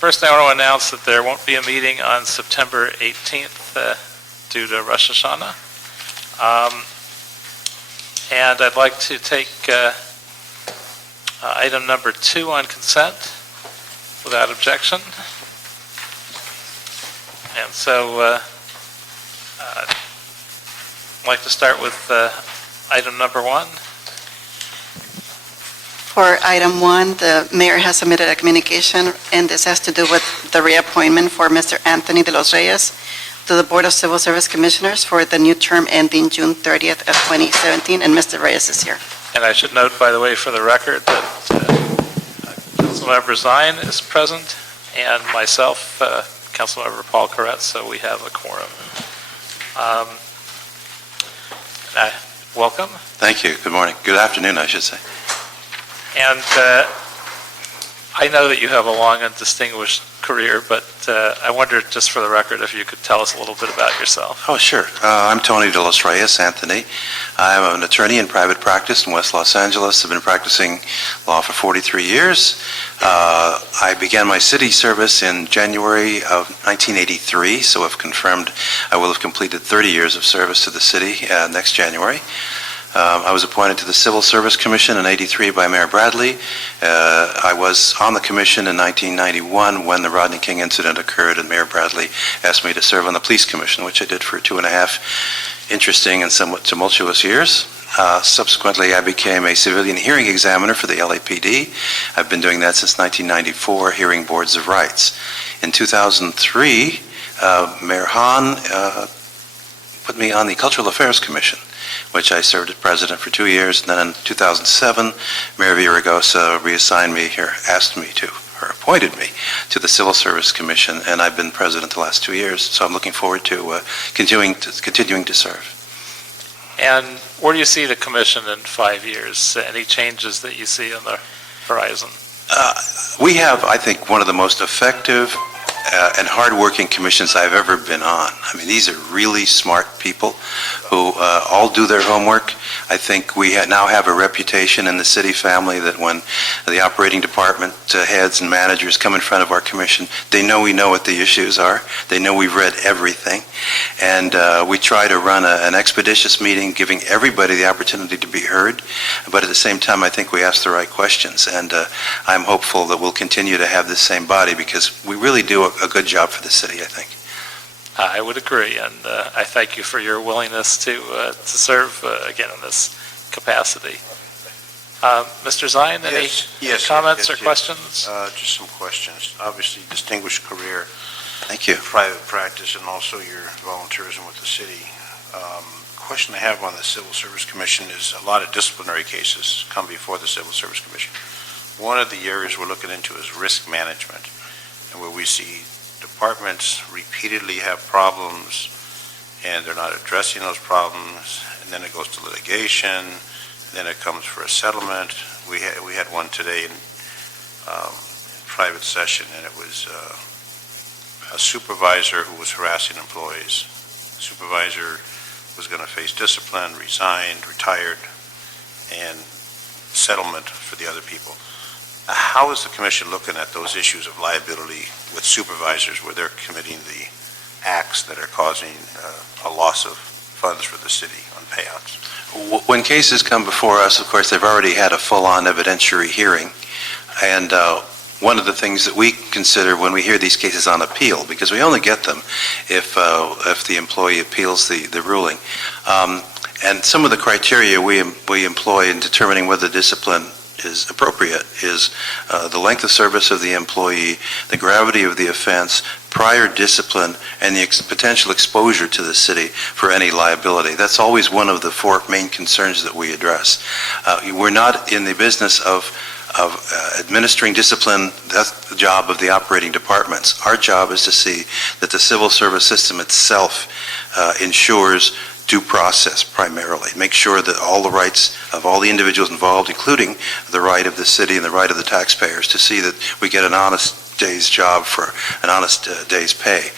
First, I want to announce that there won't be a meeting on September 18th due to Rosh Hashanah. And I'd like to take item number 2 on consent without objection. And so I'd like to start with item number 1. For item 1, the mayor has submitted a communication, and this has to do with the reappointment for Mr. Anthony De Los Reyes to the Board of Civil Service Commissioners for the new term ending June 30th of 2017, and Mr. Reyes is here. And I should note, by the way, for the record, that Councilmember Zine is present, and myself, Councilmember Paul Corrett, so we have a quorum. Welcome. Thank you. Good morning. Good afternoon, I should say. And I know that you have a long and distinguished career, but I wonder, just for the record, if you could tell us a little bit about yourself. Oh, sure. I'm Tony De Los Reyes, Anthony. I'm an attorney in private practice in West Los Angeles. I've been practicing law for 43 years. I began my city service in January of 1983, so I've confirmed I will have completed 30 years of service to the city next January. I was appointed to the Civil Service Commission in '83 by Mayor Bradley. I was on the commission in 1991 when the Rodney King incident occurred, and Mayor Bradley asked me to serve on the Police Commission, which I did for 2.5 interesting and somewhat tumultuous years. Subsequently, I became a civilian hearing examiner for the LAPD. I've been doing that since 1994, hearing boards of rights. In 2003, Mayor Hahn put me on the Cultural Affairs Commission, which I served as president for 2 years. And then in 2007, Mayor Villaraigosa reassigned me here, appointed me to the Civil Service Commission, and I've been president the last 2 years. So I'm looking forward to continuing to serve. And where do you see the commission in 5 years? Any changes that you see on the horizon? We have, I think, one of the most effective and hard-working commissions I've ever been on. I mean, these are really smart people who all do their homework. I think we now have a reputation in the city family that when the operating department heads and managers come in front of our commission, they know we know what the issues are. They know we've read everything. And we try to run an expeditious meeting, giving everybody the opportunity to be heard. But at the same time, I think we ask the right questions. And I'm hopeful that we'll continue to have this same body, because we really do a good job for the city, I think. I would agree, and I thank you for your willingness to serve again in this capacity. Mr. Zine, any comments or questions? Just some questions. Obviously, distinguished career. Thank you. Private practice, and also your volunteerism with the city. Question I have on the Civil Service Commission is a lot of disciplinary cases come before the Civil Service Commission. One of the areas we're looking into is risk management, and where we see departments repeatedly have problems and they're not addressing those problems, and then it goes to litigation, and then it comes for a settlement. We had one today in private session, and it was a supervisor who was harassing employees. The supervisor was going to face discipline, resigned, retired, and settlement for the other people. How is the commission looking at those issues of liability with supervisors where they're committing the acts that are causing a loss of funds for the city on payouts? When cases come before us, of course, they've already had a full-on evidentiary hearing. And one of the things that we consider when we hear these cases on appeal, because we only get them if the employee appeals the ruling, and some of the criteria we employ in determining whether discipline is appropriate is the length of service of the employee, the gravity of the offense, prior discipline, and the potential exposure to the city for any liability. That's always one of the 4 main concerns that we address. We're not in the business of administering discipline. That's the job of the operating departments. Our job is to see that the civil service system itself ensures due process primarily. Make sure that all the rights of all the individuals involved, including the right of the city and the right of the taxpayers, to see that we get an honest day's job for an honest day's pay.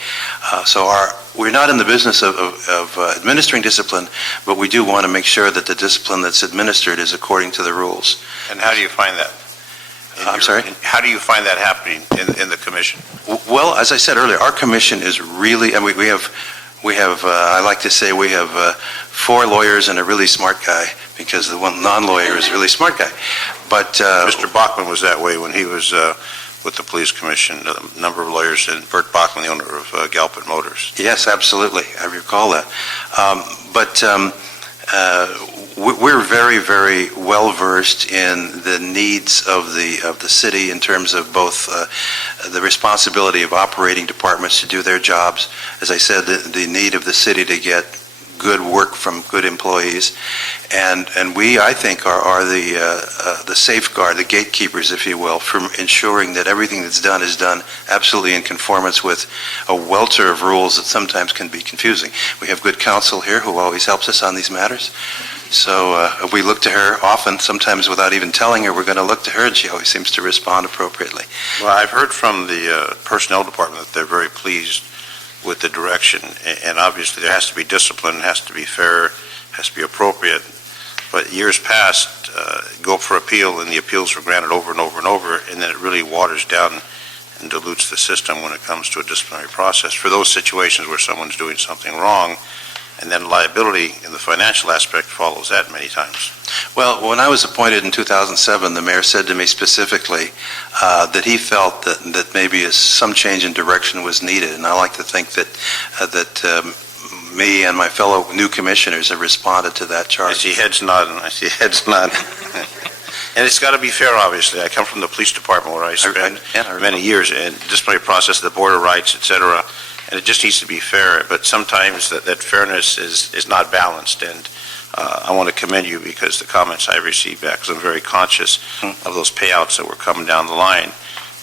We're not in the business of administering discipline, but we do want to make sure that the discipline that's administered is according to the rules. And how do you find that? I'm sorry? How do you find that happening in the commission? Well, as I said earlier, our commission is really, and we have, I like to say we have 4 lawyers and a really smart guy, because the one non-lawyer is a really smart guy. But Mr. Bachman was that way when he was with the police commission, a number of lawyers, and Bert Bachman, the owner of Galpin Motors. yes, absolutely, I recall that. We're very, very well versed in the needs of the city in terms of both the responsibility of operating departments to do their jobs. As I said, the need of the city to get good work from good employees, and we, I think, are the safeguard, the gatekeepers, if you will, for ensuring that everything that's done is done absolutely in conformance with a welter of rules that sometimes can be confusing. We have good counsel here who always helps us on these matters. So we look to her often, sometimes without even telling her we're going to look to her, and she always seems to respond appropriately. Well, I've heard from the personnel department that they're very pleased with the direction, and obviously there has to be discipline, has to be fair, has to be appropriate. But years past, go for appeal, and the appeals were granted over and over and over, and then it really waters down and dilutes the system when it comes to a disciplinary process. For those situations where someone's doing something wrong, and then liability in the financial aspect follows that many times. Well, when I was appointed in 2007, the mayor said to me specifically that he felt that maybe some change in direction was needed, and I like to think that me and my fellow new commissioners have responded to that charge. I see heads nodding, I see heads nodding. And it's got to be fair, obviously. I come from the police department where I spent many years in disciplinary process, the Board of Rights, et cetera, and it just needs to be fair. But sometimes that fairness is not balanced, and I want to commend you because the comments I received back, because I'm very conscious of those payouts that were coming down the line,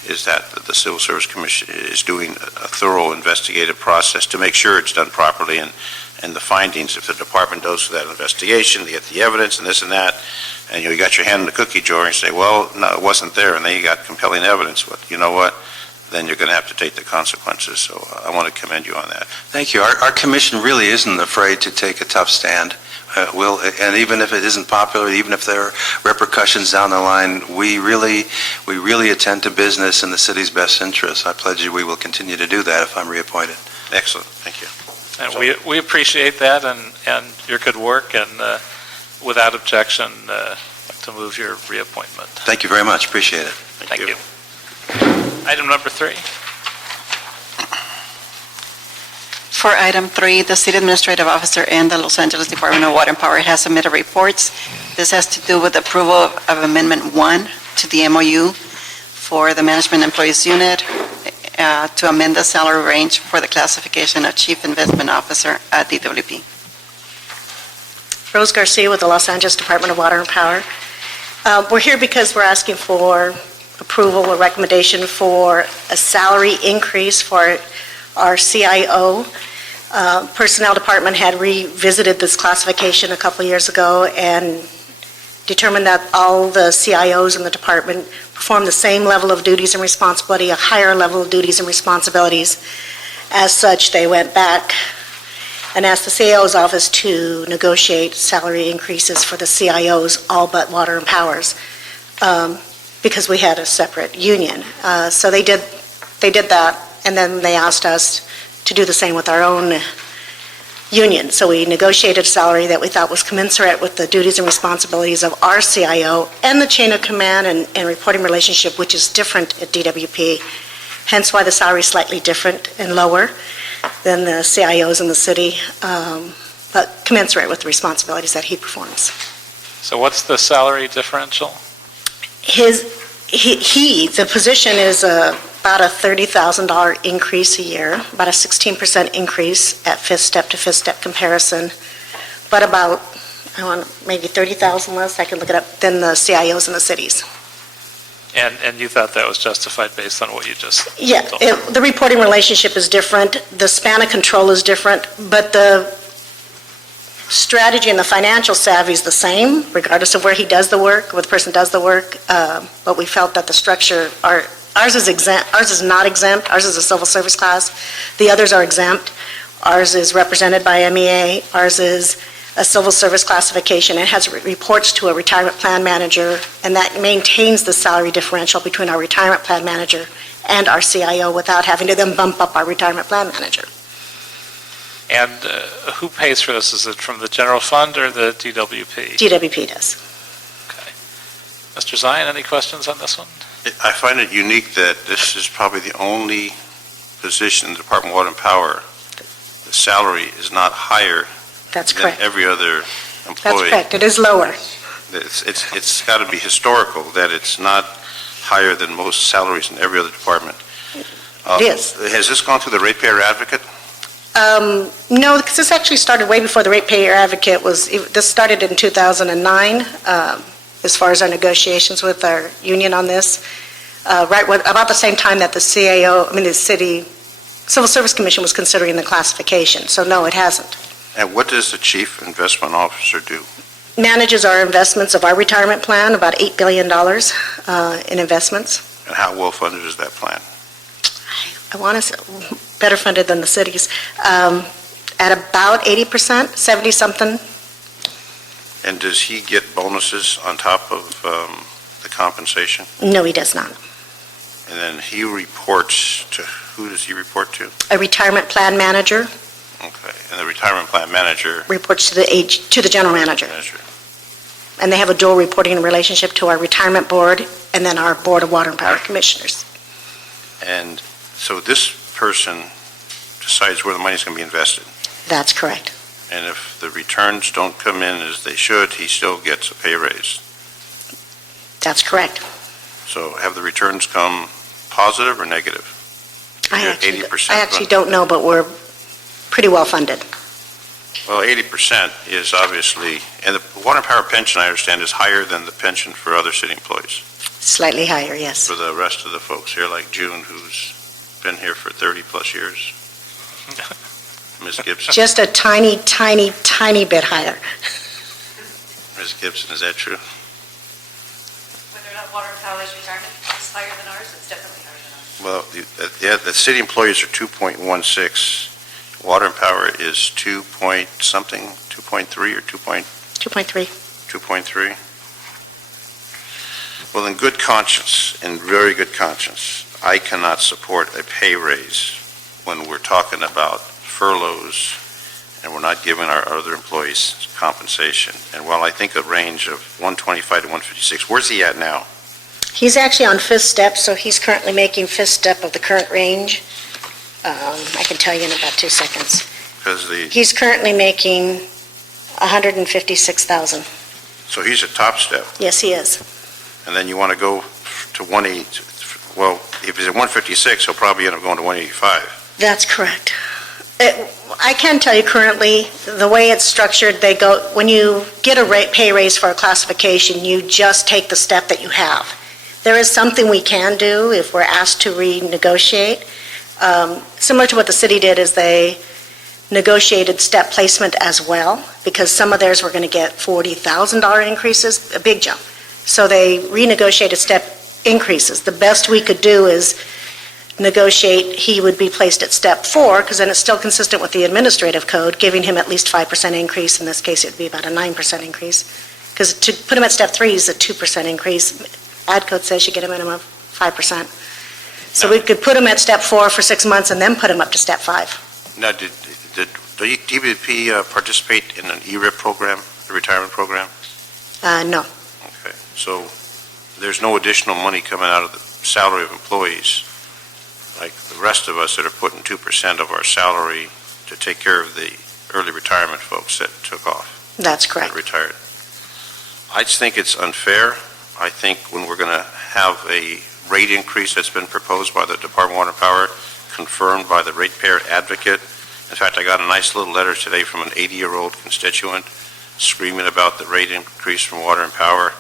is that the Civil Service Commission is doing a thorough investigative process to make sure it's done properly, and the findings, if the department goes through that investigation, they get the evidence and this and that, and you got your hand in the cookie jar and say, well, no, it wasn't there, and then you got compelling evidence. But you know what? Then you're going to have to take the consequences. So I want to commend you on that. Thank you. Our commission really isn't afraid to take a tough stand. And even if it isn't popular, even if there are repercussions down the line, we really attend to business in the city's best interests. I pledge you we will continue to do that if I'm reappointed. Excellent. Thank you. And we appreciate that and your good work, and without objection, to move your reappointment. Thank you very much. Appreciate it. Thank you. Item number 3. For item 3, the City Administrative Officer and the Los Angeles Department of Water and Power has submitted reports. This has to do with approval of Amendment 1 to the MOU for the Management Employees Unit to amend the salary range for the classification of Chief Investment Officer at DWP. Rose Garcia with the Los Angeles Department of Water and Power. We're here because we're asking for approval or recommendation for a salary increase for our CIO. Personnel Department had revisited this classification a couple years ago and determined that all the CIOs in the department perform the same level of duties and responsibility, a higher level of duties and responsibilities. As such, they went back and asked the CIO's office to negotiate salary increases for the CIOs, all but Water and Powers, because we had a separate union. So they did that, and then they asked us to do the same with our own union. So we negotiated a salary that we thought was commensurate with the duties and responsibilities of our CIO and the chain of command and reporting relationship, which is different at DWP, hence why the salary is slightly different and lower than the CIOs in the city, but commensurate with the responsibilities that he performs. So what's the salary differential? The position is about a $30,000 increase a year, about a 16% increase at fifth step to fifth step comparison, but about, maybe 30,000 less, I can look it up, than the CIOs in the cities. And you thought that was justified based on what you just Yeah, told? the reporting relationship is different, the span of control is different, but the strategy and the financial savvy is the same, regardless of where he does the work, where the person does the work, but we felt that the structure, ours is exempt, ours is not exempt, ours is a civil service class, the others are exempt, ours is represented by MEA, ours is a civil service classification. It has reports to a retirement plan manager, and that maintains the salary differential between our retirement plan manager and our CIO without having to then bump up our retirement plan manager. And who pays for this? Is it from the general fund or the DWP? DWP does. Okay. Mr. Zion, any questions on this one? I find it unique that this is probably the only position in the Department of Water and Power. The salary is not higher That's than correct. every other That's employee. correct. It is lower. It's got to be historical that it's not higher than most salaries in every other department. It is. Has this gone through the ratepayer advocate? No, because this actually started way before the ratepayer advocate this started in 2009, as far as our negotiations with our union on this. About the same time that the the City Civil Service Commission was considering the classification. So no, it hasn't. And what does the chief investment officer do? Manages our investments of our retirement plan, about $8 billion in investments. And how well funded is that plan? I want to say, better funded than the cities, at about 80%, 70-something. And does he get bonuses on top of the compensation? No, he does not. And then he reports to, who does he report to? A retirement plan manager Okay, and the retirement plan manager. reports to the general manager. And they have a dual reporting relationship to our retirement board and then our Board of Water and Power Commissioners. And so this person decides where the money's going to be invested. That's correct. And if the returns don't come in as they should, he still gets a pay raise. That's correct. So have the returns come positive or negative? I You're actually, 80% I actually don't know, but we're pretty well funded. Well, 80% is obviously, and the water and power pension, I understand, is higher than the pension for other city employees, Slightly higher, yes. for the rest of the folks here, like June, who's been here for 30-plus years. Ms. Gibson. Just a tiny, tiny, tiny bit higher. Ms. Gibson, is that true? Whether or not Water and Power's retirement is higher than ours, it's definitely higher than ours. Well, the city employees are 2.16. Water and power is 2 point something, 2.3 or 2.3. 2.3? Well, in good conscience, in very good conscience, I cannot support a pay raise when we're talking about furloughs and we're not giving our other employees compensation. And while I think a range of 125 to 156, where's he at now? He's actually on fifth step, so he's currently making fifth step of the current range. I can tell you in about 2 seconds. Because He's currently making $156,000. so he's at top step. Yes, he is. And then you want to go to 180, well, if he's at 156, he'll probably end up going to 185. That's correct. I can tell you currently, the way it's structured, when you get a pay raise for a classification, you just take the step that you have. There is something we can do if we're asked to renegotiate. Similar to what the city did is they negotiated step placement as well, because some of theirs were going to get $40,000 increases, a big jump. So they renegotiated step increases. The best we could do is negotiate he would be placed at step 4, because then it's still consistent with the administrative code, giving him at least 5% increase. In this case, it would be about a 9% increase. Because to put him at step 3 is a 2% increase. Ad code says you get a minimum of 5%. So we could put him at step 4 for 6 months and then put him up to step 5. Now, did the DWP participate in an ERIP program, the retirement program? No. Okay, so there's no additional money coming out of the salary of employees, like the rest of us that are putting 2% of our salary to take care of the early retirement folks that took off, That's that correct. retired. I just think it's unfair. I think when we're going to have a rate increase that's been proposed by the Department of Water and Power, confirmed by the ratepayer advocate. In fact, I got a nice little letter today from an 80-year-old constituent screaming about the rate increase from Water and Power.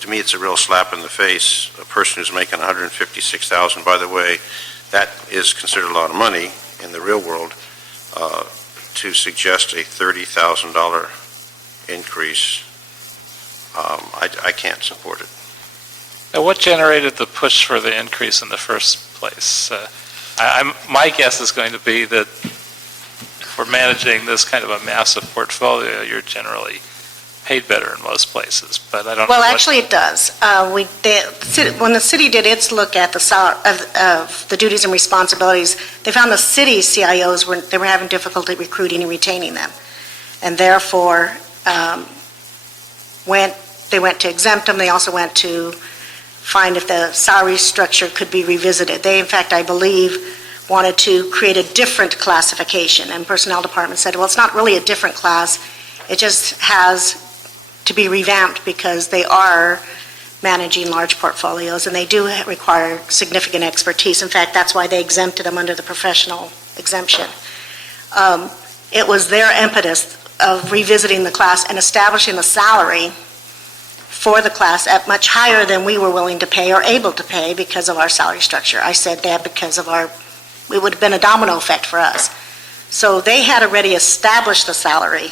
To me, it's a real slap in the face. A person who's making $156,000, by the way, that is considered a lot of money in the real world, to suggest a $30,000 increase, I can't support it. Now, what generated the push for the increase in the first place? My guess is going to be that for managing this kind of a massive portfolio, you're generally paid better in most places, but I don't know. Well, what- actually, it does. When the city did its look at of the duties and responsibilities, they found the city CIOs they were having difficulty recruiting and retaining them. And therefore, they went to exempt them. They also went to find if the salary structure could be revisited. They, in fact, I believe, wanted to create a different classification. And Personnel Department said, well, it's not really a different class. It just has to be revamped because they are managing large portfolios and they do require significant expertise. In fact, that's why they exempted them under the professional exemption. It was their impetus of revisiting the class and establishing the salary for the class at much higher than we were willing to pay or able to pay because of our salary structure. I said that because of it would have been a domino effect for us. So they had already established the salary.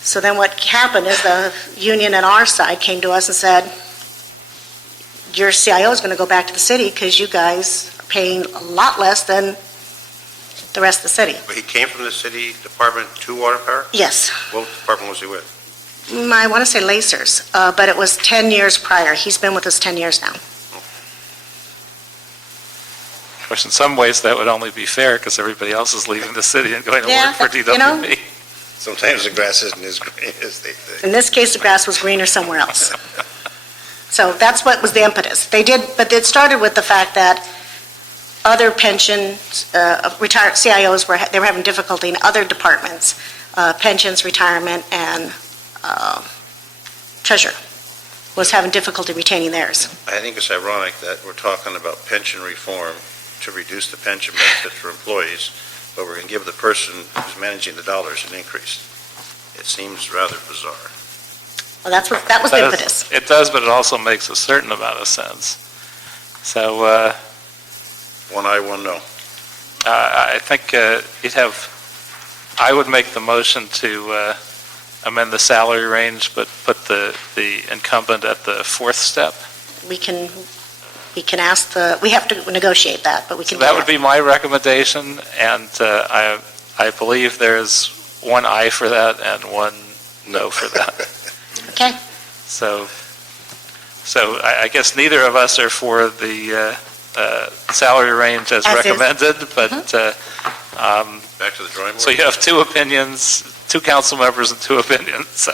So then what happened is the union on our side came to us and said, your CIO is going to go back to the city because you guys are paying a lot less than the rest of the city. But he came from the city department to Water Power? Yes. What department was he with? I want to say Lacers, but it was 10 years prior. He's been with us 10 years now. Of course, in some ways, that would only be fair because everybody else is leaving the city and going to Yeah, work for you know. DWP. Sometimes the grass isn't as green as they think. In this case, the grass was greener somewhere else. So that's what was the impetus. But it started with the fact that other pensions, retired CIOs they were having difficulty in other departments, pensions, retirement, and treasurer was having difficulty retaining theirs. I think it's ironic that we're talking about pension reform to reduce the pension benefit for employees, but we're going to give the person who's managing the dollars an increase. It seems rather bizarre. Well, that was the impetus. It does, but it also makes a certain amount of sense. So One aye, one no. I think I would make the motion to amend the salary range, but put the incumbent at the fourth step. We can ask we have to negotiate that, but we can do That would be my recommendation, and I believe there's one aye for that and one no for that. Okay. So I guess neither of us are for the salary range as As is. recommended, but, Back to the drawing board? so you have two opinions, two council members and two opinions, so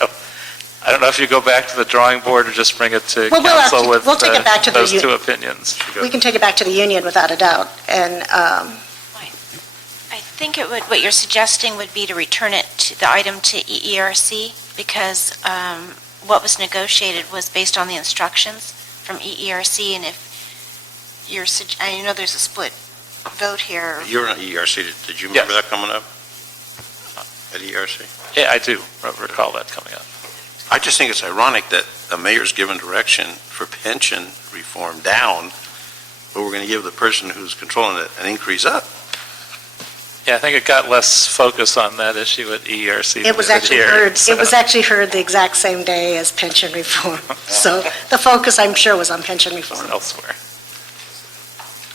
I don't know if you go back to the drawing board or just bring it to Well, council with we'll take it back to the those u- two opinions. We can take it back to the union without a doubt. And I think what you're suggesting would be to return the item to EERC, because what was negotiated was based on the instructions from EERC, and if I know there's a split vote here. You're on ERC. Did you remember that coming up at ERC? Yeah, I do recall that coming up. I just think it's ironic that the mayor's given direction for pension reform down, but we're going to give the person who's controlling it an increase up. Yeah, I think it got less focus on that issue at ERC. it was than actually here, heard. so- It was actually heard the exact same day as pension reform. So the focus, I'm sure, was on pension reform. Elsewhere.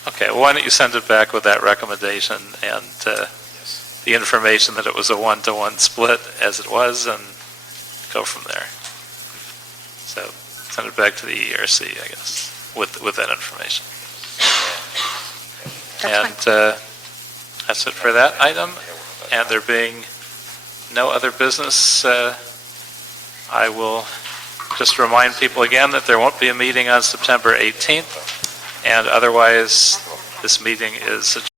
Okay, well, why don't you send it back with that recommendation and the information that it was a 1-to-1 split as it was, and go from there. So send it back to the ERC, I guess, with that information. That's fine. And that's it for that item. And there being no other business, I will just remind people again that there won't be a meeting on September 18th, and otherwise, this meeting is adjourned.